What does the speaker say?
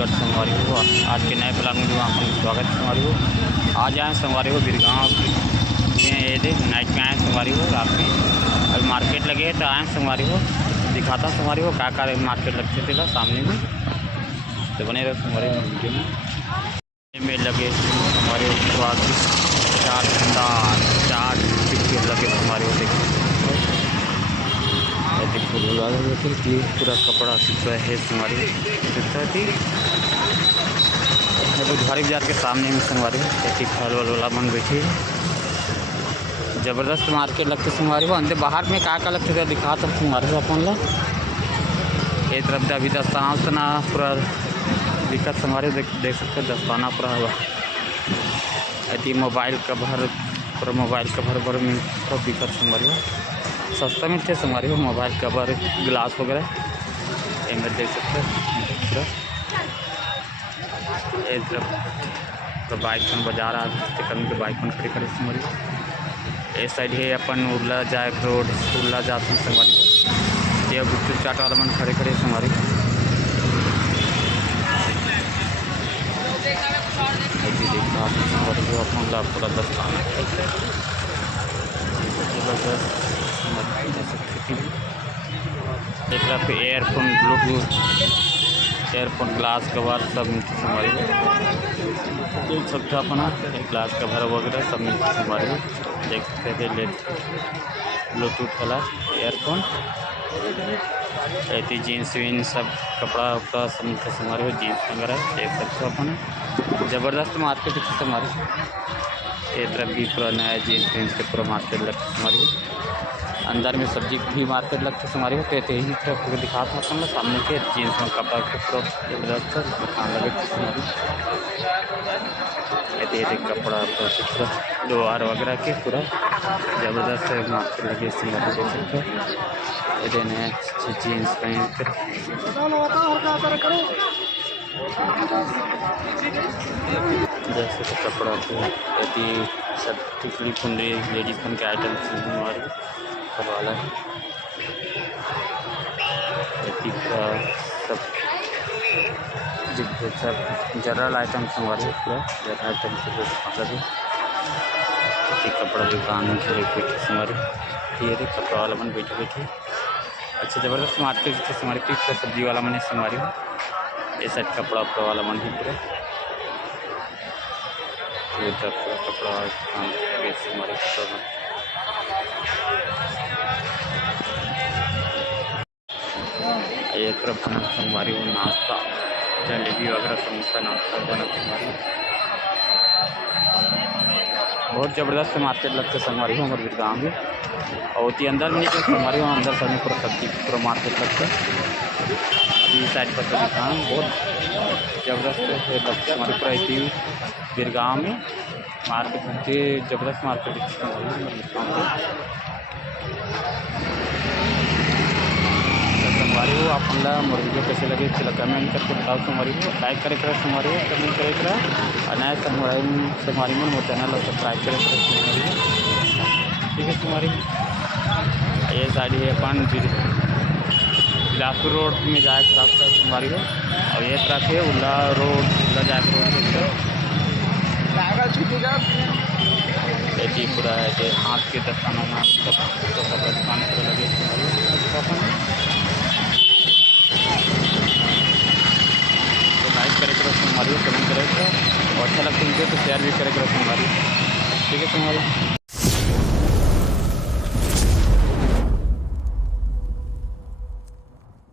छत्तीसगढ़ संगवारी हो। आज के नए ब्लॉग में आपका स्वागत है संगवारी हो। आज आए संगवारी हो बिरगांव में नाइट में आए संगवारी हो रात में। अभी मार्केट लगे तो आए संगवारी हो, दिखाता संगवारी हो क्या मार्केट लगते थे सामने में, तो बने रहे संगवारी हो वीडियो में लगे संगवारी हो। चार दुकानदार चार पिक्चर लगे संगवारी हो। देखिए पूरा कपड़ा सिलता है संगवारी सिलता थी भारी बाजार के सामने में संगवारी है। फल वाला मन बैठी ज़बरदस्त मार्केट लगते संगवारी हो। अंदर बाहर में का लगते थे दिखा तब संगवारी हो अपन ला एक तरफ अभी दस्ताना पूरा दिक्कत संगवारी देख सकते दस्ताना पूरा हुआ अति मोबाइल कवर पूरा मोबाइल कवर भर में सब दिक्कत संगवारी हो। सस्ता मिलते संगवारी हो मोबाइल कवर गिलास वगैरह एंगल देख सकते पूरा एक तरफ बाइक में बाजार आते के बाइक में खड़े संगवारी। इस साइड है अपन उर्ला जाए रोड उर्ला जाते संगवारी। ये गुप्त चाट वाला मन खड़े संगवारी। देखा संगवारी हो अपन ला पूरा दस्ताना एक तरफ earphone Bluetooth earphone glass cover सब मिलते संगवारी देख सकते अपना ग्लास कवर वगैरह सब मिलते संगवारी देख सकते थे ब्लूटूथ वाला एयरफोन ऐसी जीन्स वीन सब कपड़ा उपड़ा सब मिलते संगवारी हो। जीन्स वगैरह देख सकते हो अपन ज़बरदस्त मार्केट है संगवारी। एक तरफ भी पूरा नया जीन्स वीन्स के पूरा मार्केट लगता संगवारी। अंदर में सब्जी भी मार्केट लगते संगवारी हो। तो यही तरफ दिखाता अपन सामने के जीन्स में कपड़ा के पूरा ज़बरदस्त दुकान लगे संगवारी। कपड़ा पूरा लोहार वगैरह के पूरा ज़बरदस्त मार्केट लगे संगवारी देख सकते हो। जीन्स पैंट जैसे कपड़ा यदि सब टिकली कुंडली लेडीज फन के आइटम हमारे वाला है सब जनरल आइटम हमारे पूरा जनरल आइटम से मतलब कपड़ा दुकान हमारे ये कपड़ा वाला मन बैठे अच्छा ज़बरदस्त मार्केट हमारे पिक सब्जी वाला मन हमारी ये साइड कपड़ा उपड़ा वाला मन भी पूरा कपड़ा हमारे एक तरफ बना संगवारी हो नाश्ता जलेबी वगैरह समोसा नाश्ता बना संगवारी। बहुत ज़बरदस्त मार्केट लगते संगवारी हो हमारे गाँव में और अंदर में निकल संगवारी हो अंदर सब में पूरा सब्जी पूरा मार्केट लगता अभी साइड पर दुकान बहुत ज़बरदस्त लगता हमारे पूरा इसी बिरगांव में मार्केट ज़बरदस्त मार्केट संगवारी हो। आप वीडियो कैसे लगे चलो कमेंट करके बताओ संगवारी हो। लाइक करे संगवारी हो कमेंट करे और नया संगवारी में वो चैनल और सब्सक्राइब करे संगवारी हो। ठीक है संगवारी ये साइड है अपन बिलासपुर रोड में जाए रास्ता संगवारी हो और ये तरफ है उल्ला रोड उल्ला जाए रोड ऐसी पूरा ऐसे हाथ के दस्ताना सब दुकान पर लगे लाइक करे संगवारी कमेंट करे और अच्छा लगता है तो शेयर भी करे संगवारी। ठीक है संगवारी।